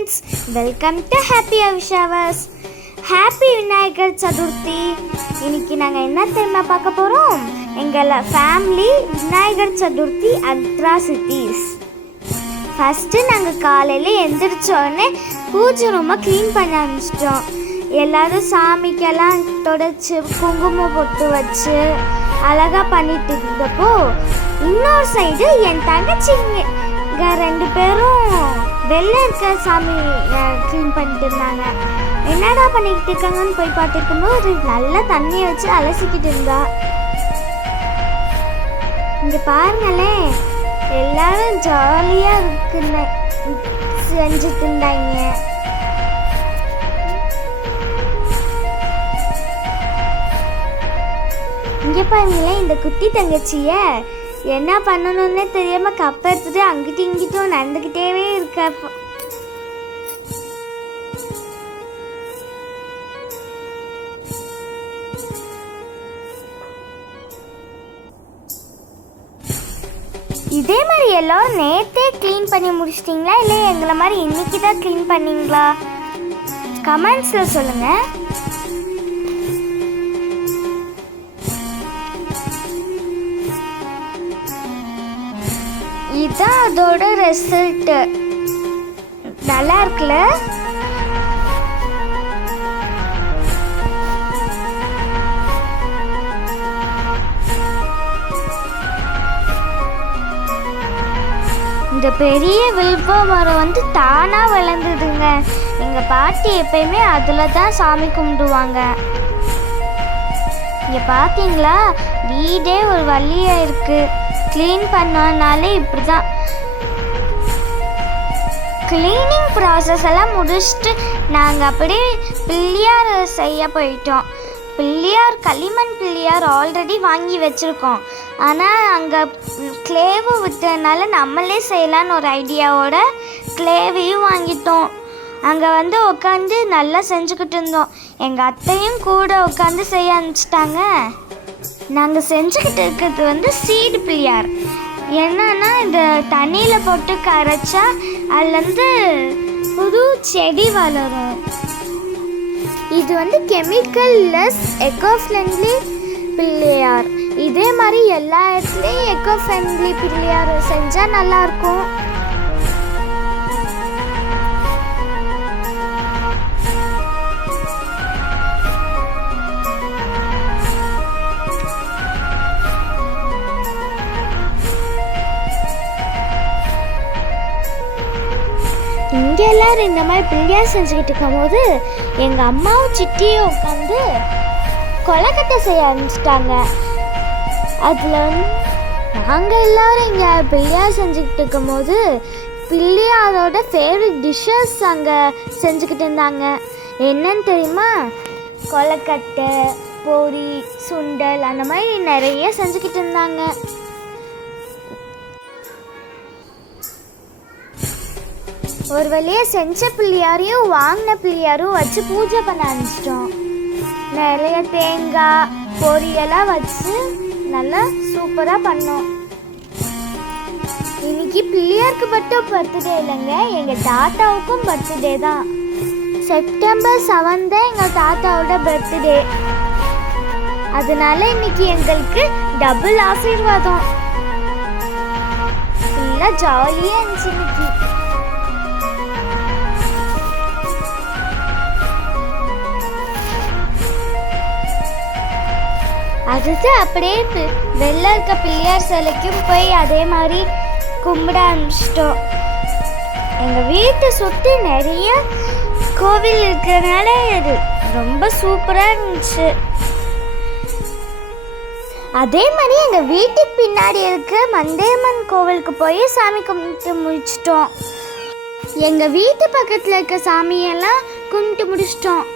Friends, welcome to happy அவிஷாவர்ஸ். Happy Vinayagar Chaturthi. இன்னைக்கு நாங்கள் என்ன தெரியுமா பார்க்க போகிறோம்? எங்கள் family Vinayagar Chaturthi atrocities. First நாங்கள் காலையில் எந்திரிச்சோடனே பூஜை ரூமை க்ளீன் பண்ண ஆரம்பிச்சிட்டோம். எல்லோரும் சாமிக்கெல்லாம் தொடச்சி குங்குமம் பொட்டு வச்சு அழகாக பண்ணிட்டு இருந்தப்போ இன்னொரு சைடு என் தங்கச்சிங்க ரெண்டு பேரும் வெளில இருக்க சாமி க்ளீன் பண்ணிட்டு இருந்தாங்க. என்னடா பண்ணிக்கிட்டு இருக்காங்கன்னு போய் பார்த்துருக்கும்போது நல்லா தண்ணியை வச்சு அலசிக்கிட்டு இருந்தா. இங்கே பாருங்களேன், எல்லாரும் ஜாலியாக இருக்குன்னு செஞ்சுட்டு இருந்தாங்க. இங்கே பாருங்களேன், இந்த குட்டி தங்கச்சிய என்ன பண்ணணும்னே தெரியாமல் கப்பை எடுத்துட்டு அங்கிட்டும் இங்கிட்டும் நடந்துக்கிட்டே இருக்க. இதே மாதிரி எல்லோரும் நேற்றே க்ளீன் பண்ணி முடிச்சிட்டிங்களா, இல்லை எங்களை மாதிரி இன்னைக்கு தான் க்ளீன் பண்ணீங்களா? கமெண்ட்ஸில் சொல்லுங்கள். இதுதான் அதோட ரிசல்ட்டு. நல்லா இருக்குல்ல? இந்த பெரிய வில்வ மரம் தானாக வளர்ந்துதுங்க. எங்கள் பாட்டி எப்பயுமே அதில் தான் சாமி கும்பிடுவாங்க. இங்கே பார்த்தீங்களா, வீடே ஒரு வழியாக இருக்குது. க்ளீன் பண்ணனாலே இப்படி தான். க்ளீனிங் ப்ராசஸ் எல்லாம் முடிச்சுட்டு நாங்கள் அப்படியே பிள்ளையார் செய்ய போயிட்டோம். பிள்ளையார் களிமண் பிள்ளையார் ஆல்ரெடி வாங்கி வச்சுருக்கோம். ஆனால் அங்கே கிளேவு விட்டதுனால நம்மளே செய்யலான்னு ஒரு ஐடியாவோட கிளேவையும் வாங்கிட்டோம். அங்கே உட்காந்து நல்லா செஞ்சுக்கிட்டு இருந்தோம். எங்கள் அத்தையும் கூட உட்காந்து செய்ய ஆரம்பிச்சிட்டாங்க. நாங்கள் செஞ்சுக்கிட்டு இருக்கிறது சீடு பிள்ளையார். என்னன்னா இந்த தண்ணியில் போட்டு கரைச்சா அதுலேருந்து புது செடி வளரும். இது chemical less echo friendly Pillaiyar. இதே மாதிரி எல்லா இடத்துலையும் எக்கோ ஃப்ரெண்ட்லி பிள்ளையார் செஞ்சால் நல்லாயிருக்கும். இங்கே எல்லோரும் இந்த மாதிரி பிள்ளையார் செஞ்சுக்கிட்டு இருக்கும்போது எங்கள் அம்மாவும் சிட்டியும் உட்காந்து கொலக்கட்டை செய்ய ஆரம்பிச்சிட்டாங்க. அதில் நாங்கள் எல்லோரும் இங்கே பிள்ளையார் செஞ்சுக்கிட்டு இருக்கும்போது பிள்ளையாரோட ஃபேவரட் டிஷ்ஷஸ் அங்கே செஞ்சுக்கிட்டு இருந்தாங்க. என்னன்னு தெரியுமா? கொலக்கட்டை, பொரி, சுண்டல் அந்த மாதிரி நிறைய செஞ்சுக்கிட்டு இருந்தாங்க. ஒரு வழியாக செஞ்ச பிள்ளையாரையும் வாங்கின பிள்ளையாரும் வச்சு பூஜை பண்ண ஆரம்பிச்சிட்டோம். நிறைய தேங்காய் பொரியெல்லாம் வச்சு நல்லா சூப்பராக பண்ணோம். இன்னைக்கு பிள்ளையாருக்கு மட்டும் பர்த்டே இல்லைங்க, எங்கள் தாத்தாவுக்கும் பர்த்டே தான். செப்டம்பர் 7 தான் எங்கள் தாத்தாவோட பர்த்டே. அதனால இன்னைக்கு எங்களுக்கு டபுள் ஆசீர்வாதம். ஃபுல்லாக ஜாலியாக இருந்துச்சு இன்னைக்கு. அதுதான் அப்படியே வெளில இருக்க பிள்ளையார் சிலைக்கும் போய் அதே மாதிரி கும்பிட ஆரம்பிச்சிட்டோம். எங்கள் வீட்டை சுற்றி நிறைய கோவில் இருக்கிறதுனால இது ரொம்ப சூப்பராக இருந்துச்சு. அதே மாதிரி எங்கள் வீட்டுக்கு பின்னாடி இருக்க மந்தேமன் கோவிலுக்கு போய் சாமி கும்பிட்டு முடிச்சிட்டோம். எங்கள் வீட்டு பக்கத்தில் இருக்க சாமியெல்லாம் கும்பிட்டு முடிச்சிட்டோம்.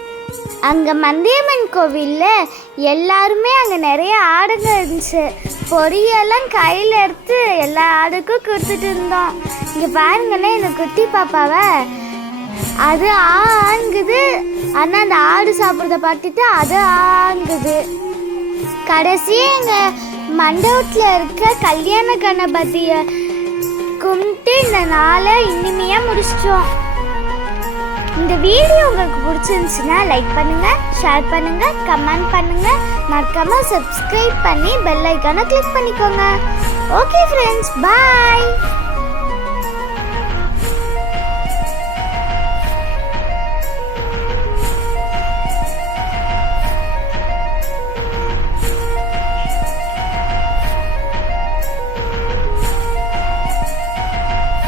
அங்கே மந்தியம்மன் கோவிலில் எல்லாருமே அங்கே நிறைய ஆடுங்க இருந்துச்சு. பொரியெல்லாம் கையில் எடுத்து எல்லா ஆடுக்கும் கொடுத்துட்டு இருந்தோம். இங்கே பாருங்களேன், இந்த குட்டி பாப்பாவை அது ஆங்குது. ஆனால் அந்த ஆடு சாப்பிட்றத பார்த்துட்டு அது ஆங்குது. கடைசியாக எங்கள் மண்டபத்தில் இருக்க கல்யாண கணபதியை கும்பிட்டு இந்த நாளை இனிமையாக முடிச்சிட்டோம். இந்த வீடியோ உங்களுக்கு பிடிச்சிருந்துச்சுன்னா லைக் பண்ணுங்க, ஷேர் பண்ணுங்க, கமெண்ட் பண்ணுங்க, மறக்காம சப்ஸ்கிரைப் பண்ணி பெல் ஐக்கானை கிளிக் பண்ணிக்கோங்க. ஓகே ஃப்ரெண்ட்ஸ், பாய்.